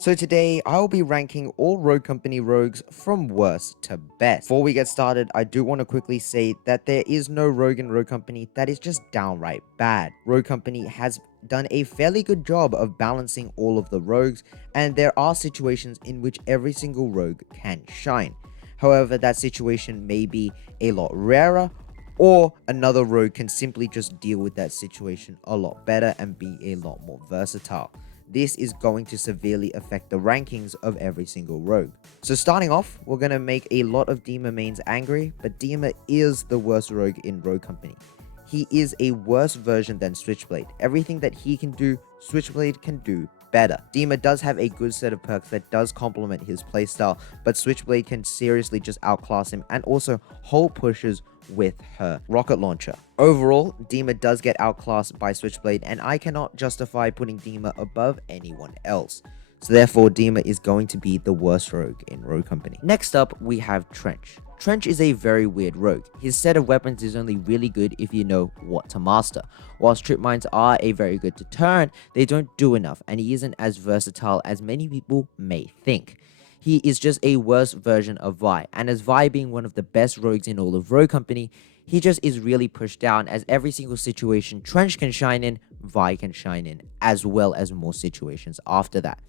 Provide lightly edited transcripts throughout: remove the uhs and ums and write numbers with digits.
So today, I'll be ranking all Rogue Company rogues from worst to best. Before we get started, I do want to quickly say that there is no rogue in Rogue Company that is just downright bad. Rogue Company has done a fairly good job of balancing all of the rogues, and there are situations in which every single rogue can shine. However, that situation may be a lot rarer, or another rogue can simply just deal with that situation a lot better and be a lot more versatile. This is going to severely affect the rankings of every single rogue. So starting off, we're going to make a lot of Dima mains angry, but Dima is the worst rogue in Rogue Company. He is a worse version than Switchblade. Everything that he can do, Switchblade can do better. Dima does have a good set of perks that does complement his playstyle, but Switchblade can seriously just outclass him and also hold pushes with her rocket launcher. Overall, Dima does get outclassed by Switchblade, and I cannot justify putting Dima above anyone else. So therefore, Dima is going to be the worst rogue in Rogue Company. Next up, we have Trench. Trench is a very weird rogue. His set of weapons is only really good if you know what to master. While strip mines are a very good deterrent, they don't do enough, and he isn't as versatile as many people may think. He is just a worse version of Vi, and as Vi being one of the best rogues in all of Rogue Company, he just is really pushed down, as every single situation Trench can shine in, Vi can shine in, as well as more situations after that.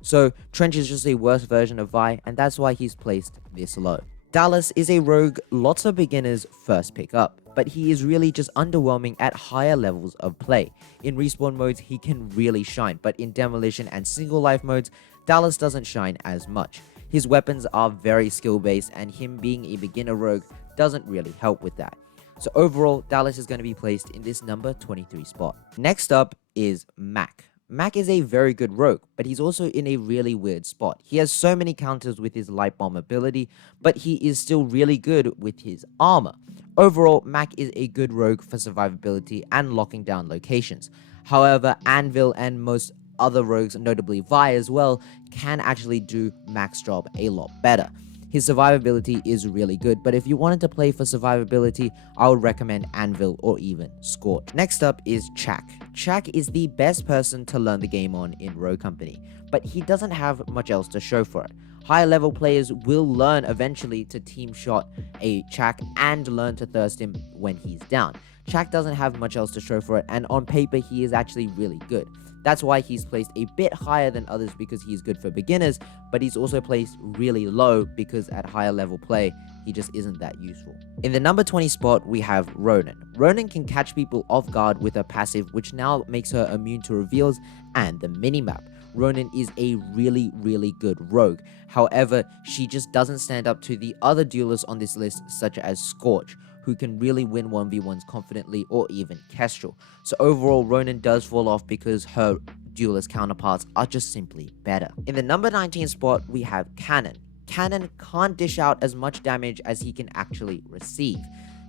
So Trench is just a worse version of Vi, and that's why he's placed this low. Dallas is a rogue lots of beginners first pick up, but he is really just underwhelming at higher levels of play. In respawn modes, he can really shine, but in demolition and single life modes, Dallas doesn't shine as much. His weapons are very skill based, and him being a beginner rogue doesn't really help with that. So overall, Dallas is going to be placed in this number 23 spot. Next up is Mac. Mac is a very good rogue, but he's also in a really weird spot. He has so many counters with his light bomb ability, but he is still really good with his armor. Overall, Mac is a good rogue for survivability and locking down locations. However, Anvil and most other rogues, notably Vi as well, can actually do Mac's job a lot better. His survivability is really good, but if you wanted to play for survivability, I would recommend Anvil or even Scorch. Next up is Chak. Chak is the best person to learn the game on in Rogue Company, but he doesn't have much else to show for it. Higher level players will learn eventually to team shot a Chak and learn to thirst him when he's down. Chak doesn't have much else to show for it, and on paper he is actually really good. That's why he's placed a bit higher than others, because he's good for beginners, but he's also placed really low because at higher level play, he just isn't that useful. In the number 20 spot, we have Ronan. Ronan can catch people off guard with her passive, which now makes her immune to reveals and the minimap. Ronan is a really good rogue. However, she just doesn't stand up to the other duelists on this list, such as Scorch, who can really win 1v1s confidently, or even Kestrel. So overall, Ronan does fall off because her duelist counterparts are just simply better. In the number 19 spot, we have Cannon. Cannon can't dish out as much damage as he can actually receive.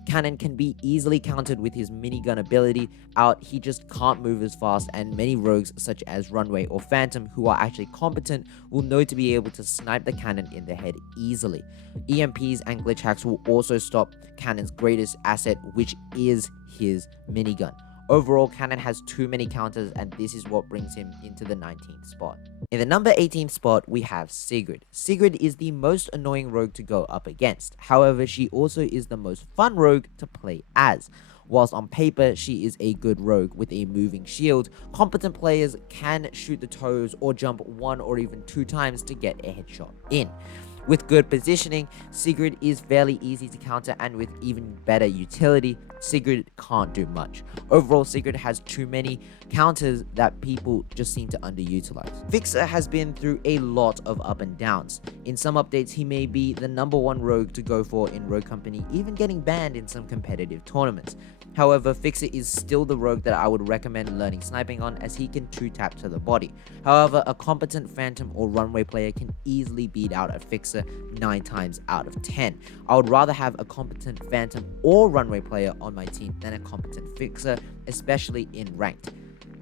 Cannon can be easily countered with his minigun ability out, he just can't move as fast, and many rogues such as Runway or Phantom who are actually competent will know to be able to snipe the cannon in the head easily. EMPs and glitch hacks will also stop Cannon's greatest asset, which is his minigun. Overall, Cannon has too many counters, and this is what brings him into the 19th spot. In the number 18th spot, we have Sigrid. Sigrid is the most annoying rogue to go up against. However, she also is the most fun rogue to play as. Whilst on paper, she is a good rogue with a moving shield, competent players can shoot the toes or jump 1 or even 2 times to get a headshot in. With good positioning, Sigrid is fairly easy to counter, and with even better utility, Sigrid can't do much. Overall, Sigrid has too many counters that people just seem to underutilize. Fixer has been through a lot of up and downs. In some updates, he may be the number 1 rogue to go for in Rogue Company, even getting banned in some competitive tournaments. However, Fixer is still the rogue that I would recommend learning sniping on, as he can 2-tap to the body. However, a competent Phantom or Runway player can easily beat out a Fixer 9 times out of 10. I would rather have a competent Phantom or Runway player on my team than a competent Fixer, especially in ranked.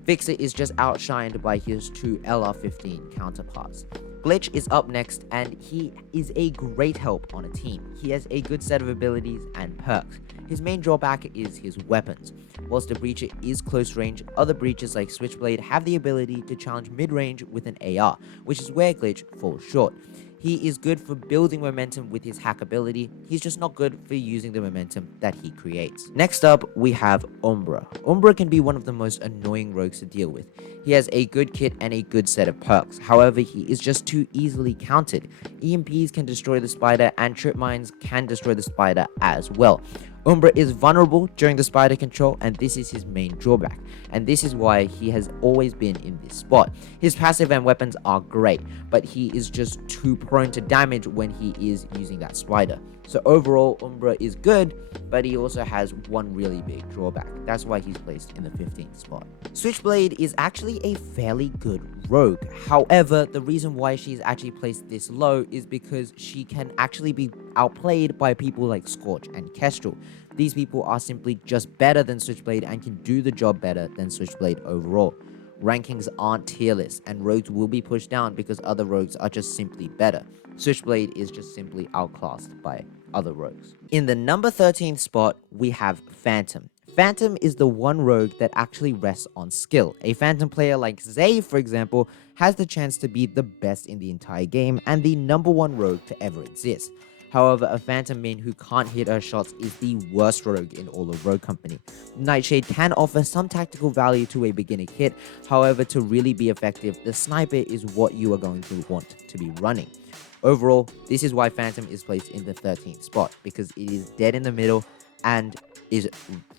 Fixer is just outshined by his 2 LR15 counterparts. Glitch is up next, and he is a great help on a team. He has a good set of abilities and perks. His main drawback is his weapons. Whilst a breacher is close range, other breachers like Switchblade have the ability to challenge mid-range with an AR, which is where Glitch falls short. He is good for building momentum with his hack ability, he's just not good for using the momentum that he creates. Next up, we have Umbra. Umbra can be one of the most annoying rogues to deal with. He has a good kit and a good set of perks, however he is just too easily countered. EMPs can destroy the spider and trip mines can destroy the spider as well. Umbra is vulnerable during the spider control, and this is his main drawback, and this is why he has always been in this spot. His passive and weapons are great, but he is just too prone to damage when he is using that spider. So overall, Umbra is good, but he also has one really big drawback. That's why he's placed in the 15th spot. Switchblade is actually a fairly good rogue. However, the reason why she's actually placed this low is because she can actually be outplayed by people like Scorch and Kestrel. These people are simply just better than Switchblade and can do the job better than Switchblade overall. Rankings aren't tier lists, and rogues will be pushed down because other rogues are just simply better. Switchblade is just simply outclassed by other rogues. In the number 13th spot, we have Phantom. Phantom is the one rogue that actually rests on skill. A Phantom player like Zhaiv, for example, has the chance to be the best in the entire game and the number one rogue to ever exist. However, a Phantom main who can't hit her shots is the worst rogue in all of Rogue Company. Nightshade can offer some tactical value to a beginner kit, however, to really be effective, the sniper is what you are going to want to be running. Overall, this is why Phantom is placed in the 13th spot, because it is dead in the middle and is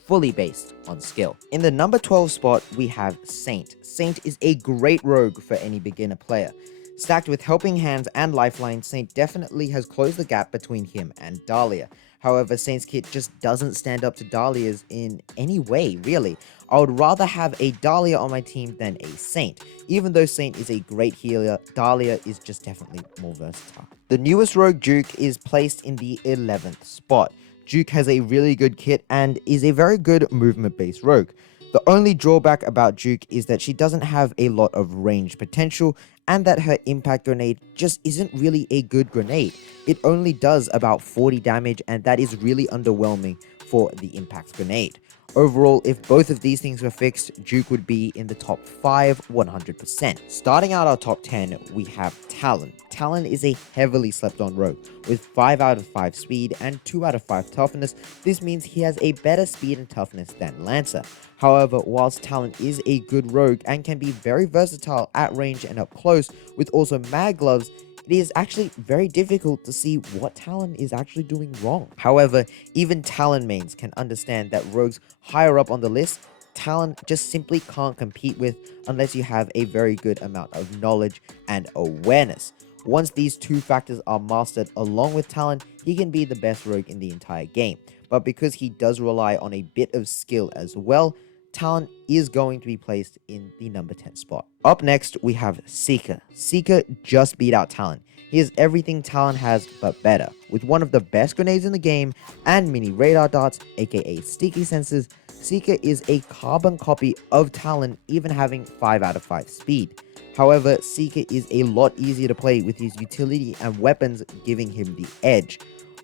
fully based on skill. In the number 12 spot, we have Saint. Saint is a great rogue for any beginner player. Stacked with helping hands and lifeline, Saint definitely has closed the gap between him and Dahlia. However, Saint's kit just doesn't stand up to Dahlia's in any way, really. I would rather have a Dahlia on my team than a Saint. Even though Saint is a great healer, Dahlia is just definitely more versatile. The newest rogue, Duke, is placed in the 11th spot. Duke has a really good kit and is a very good movement-based rogue. The only drawback about Duke is that she doesn't have a lot of range potential and that her impact grenade just isn't really a good grenade. It only does about 40 damage and that is really underwhelming for the impact grenade. Overall, if both of these things were fixed, Duke would be in the top 5 100%. Starting out our top 10, we have Talon. Talon is a heavily slept on rogue. With 5 out of 5 speed and 2 out of 5 toughness, this means he has a better speed and toughness than Lancer. However, whilst Talon is a good rogue and can be very versatile at range and up close with also mag gloves, it is actually very difficult to see what Talon is actually doing wrong. However, even Talon mains can understand that rogues higher up on the list, Talon just simply can't compete with unless you have a very good amount of knowledge and awareness. Once these two factors are mastered along with Talon, he can be the best rogue in the entire game. But because he does rely on a bit of skill as well, Talon is going to be placed in the number 10 spot. Up next, we have Seeker. Seeker just beat out Talon. He has everything Talon has, but better. With one of the best grenades in the game and mini radar darts, aka sticky sensors, Seeker is a carbon copy of Talon, even having 5 out of 5 speed. However, Seeker is a lot easier to play with his utility and weapons giving him the edge.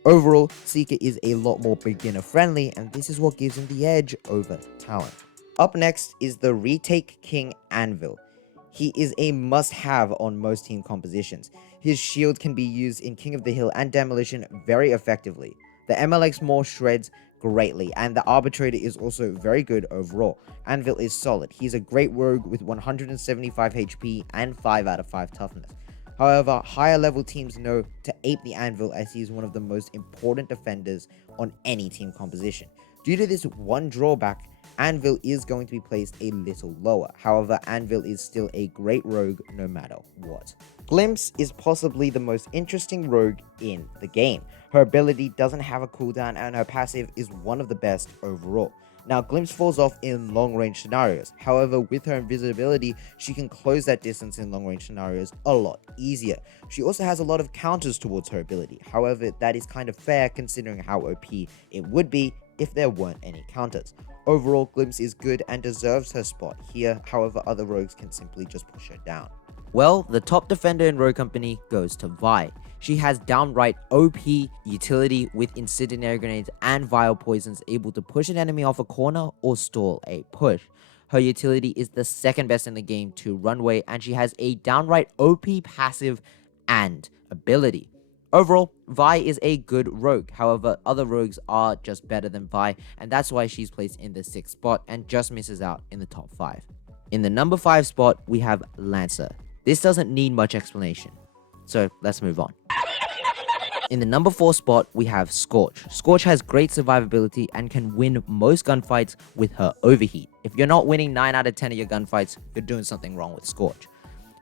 Overall, Seeker is a lot more beginner friendly, and this is what gives him the edge over Talon. Up next is the Retake King Anvil. He is a must-have on most team compositions. His shield can be used in King of the Hill and Demolition very effectively. The MLX Maw shreds greatly, and the Arbitrator is also very good overall. Anvil is solid. He's a great rogue with 175 HP and 5 out of 5 toughness. However, higher level teams know to ape the Anvil as he is one of the most important defenders on any team composition. Due to this one drawback, Anvil is going to be placed a little lower. However, Anvil is still a great rogue no matter what. Glimpse is possibly the most interesting rogue in the game. Her ability doesn't have a cooldown and her passive is one of the best overall. Now, Glimpse falls off in long-range scenarios. However, with her invisibility, she can close that distance in long-range scenarios a lot easier. She also has a lot of counters towards her ability. However, that is kind of fair considering how OP it would be if there weren't any counters. Overall, Glimpse is good and deserves her spot here. However, other rogues can simply just push her down. Well, the top defender in Rogue Company goes to Vi. She has downright OP utility with incendiary grenades and vile poisons, able to push an enemy off a corner or stall a push. Her utility is the second best in the game to runway, and she has a downright OP passive and ability. Overall, Vi is a good rogue. However, other rogues are just better than Vi, and that's why she's placed in the 6th spot and just misses out in the top 5. In the number 5 spot, we have Lancer. This doesn't need much explanation, so let's move on. In the number 4 spot, we have Scorch. Scorch has great survivability and can win most gunfights with her overheat. If you're not winning 9 out of 10 of your gunfights, you're doing something wrong with Scorch.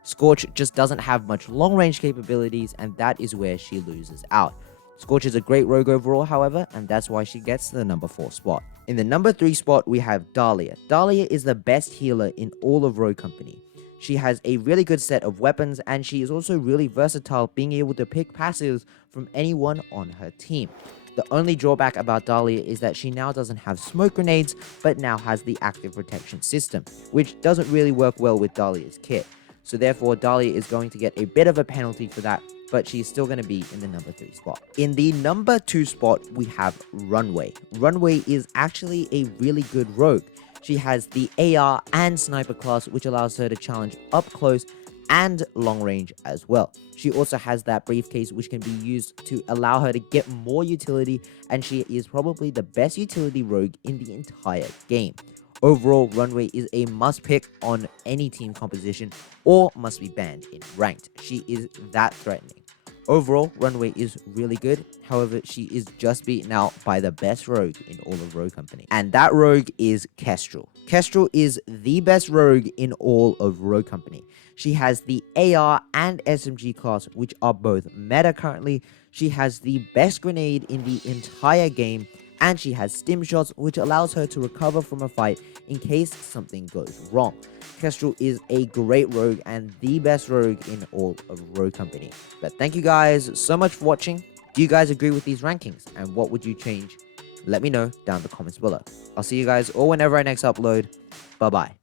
Scorch just doesn't have much long-range capabilities, and that is where she loses out. Scorch is a great rogue overall, however, and that's why she gets to the number 4 spot. In the number 3 spot, we have Dahlia. Dahlia is the best healer in all of Rogue Company. She has a really good set of weapons, and she is also really versatile, being able to pick passives from anyone on her team. The only drawback about Dahlia is that she now doesn't have smoke grenades, but now has the active protection system, which doesn't really work well with Dahlia's kit. So therefore, Dahlia is going to get a bit of a penalty for that, but she's still going to be in the number 3 spot. In the number 2 spot, we have Runway. Runway is actually a really good rogue. She has the AR and Sniper class, which allows her to challenge up close and long range as well. She also has that briefcase, which can be used to allow her to get more utility, and she is probably the best utility rogue in the entire game. Overall, Runway is a must pick on any team composition or must be banned in ranked. She is that threatening. Overall, Runway is really good. However, she is just beaten out by the best rogue in all of Rogue Company. And that rogue is Kestrel. Kestrel is the best rogue in all of Rogue Company. She has the AR and SMG class, which are both meta currently. She has the best grenade in the entire game, and she has stim shots, which allows her to recover from a fight in case something goes wrong. Kestrel is a great rogue and the best rogue in all of Rogue Company. But thank you guys so much for watching. Do you guys agree with these rankings, and what would you change? Let me know down in the comments below. I'll see you guys all whenever I next upload. Bye bye.